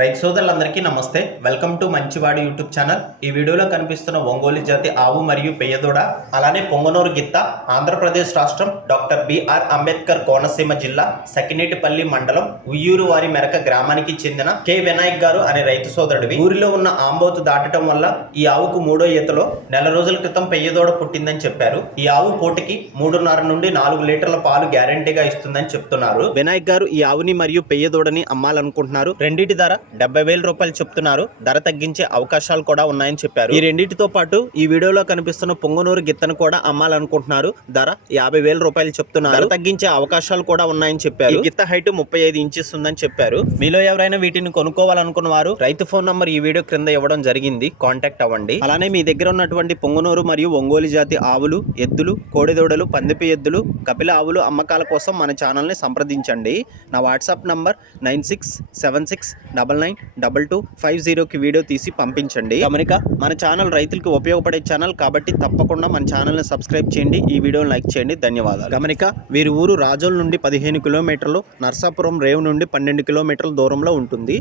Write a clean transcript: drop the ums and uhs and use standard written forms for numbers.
రైతు సోదరులందరికీ నమస్తే. వెల్కమ్ టు మంచివాడి యూట్యూబ్ ఛానల్. ఈ వీడియోలో కనిపిస్తున్న ఒంగోలు జాతి ఆవు మరియు పెయ్యదూడ, అలానే పొంగనూరు గిత్త, ఆంధ్రప్రదేశ్ రాష్ట్రం డాక్టర్ బిఆర్ అంబేద్కర్ కోనసీమ జిల్లా సకినేటిపల్లి మండలం ఉయ్యూరు వారి మెరక గ్రామానికి చెందిన కె వినాయక్ గారు అనే రైతు సోదరుడివి. ఊరిలో ఉన్న ఆంబోతు దాటడం వల్ల ఈ ఆవుకు మూడో ఈతలో నెల రోజుల క్రితం పెయ్యదూడ పుట్టిందని చెప్పారు. ఈ ఆవు పూటకి 3.5 నుండి 4 లీటర్ల పాలు గ్యారంటీగా ఇస్తుందని చెప్తున్నారు. వినాయక్ గారు ఈ ఆవుని మరియు పెయ్యదూడని అమ్మాలనుకుంటున్నారు. రెండింటి ధర 70,000 రూపాయలు చెప్తున్నారు. ధర తగ్గించే అవకాశాలు కూడా ఉన్నాయని చెప్పారు. ఈ రెండింటితో పాటు ఈ వీడియోలో కనిపిస్తున్న పొంగనూరు గిత్తను కూడా అమ్మాలనుకుంటున్నారు. ధర 50,000 రూపాయలు చెప్తున్నారు. ధర తగ్గించే అవకాశాలు కూడా ఉన్నాయని చెప్పారు. ఈ గిత్త హైట్ 35 ఇంచెస్ ఉందని చెప్పారు. మీలో ఎవరైనా వీటిని కొనుక్కోవాలనుకున్న వారు రైతు ఫోన్ నంబర్ ఈ వీడియో క్రింద ఇవ్వడం జరిగింది. కాంటాక్ట్ అవ్వండి. అలానే మీ దగ్గర ఉన్నటువంటి పొంగనూరు మరియు ఒంగోలు జాతి ఆవులు, ఎద్దులు, కోడెదూడలు, పందిపి ఎద్దులు, కపిల ఆవులు అమ్మకాల కోసం మన ఛానల్ని సంప్రదించండి. నా వాట్సాప్ నంబర్ 9676992250కి వీడియో తీసి పంపించండి. గమనిక, మన ఛానల్ రైతులకు ఉపయోగపడే ఛానల్ కాబట్టి తప్పకుండా మన ఛానల్ని సబ్స్క్రైబ్ చేయండి. ఈ వీడియోని లైక్ చేయండి. ధన్యవాదాలు. గమనిక, వీరి ఊరు రాజోల్ నుండి 15 కిలోమీటర్లు, నర్సాపురం రేవు నుండి 12 కిలోమీటర్ల దూరంలో ఉంటుంది.